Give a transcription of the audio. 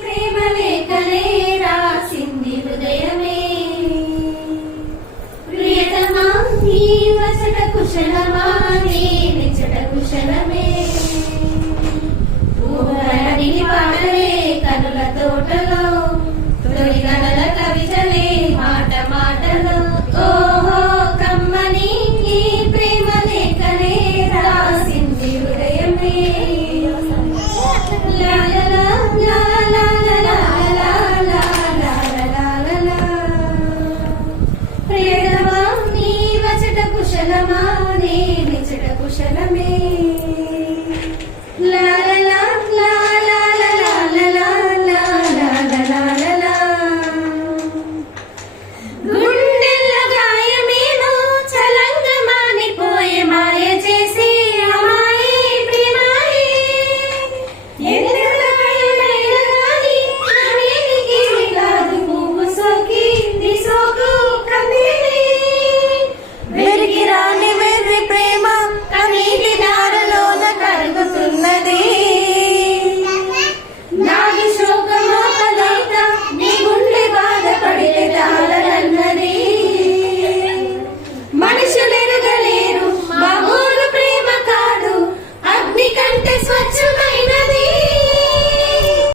ప్రేమ లేఖలే రాసింది హృదయమే. ప్రియతమా నీ వచట కుశలమా, నీ నిచట కుశలమే. ఊహలడిని పాడలే కనుల తోట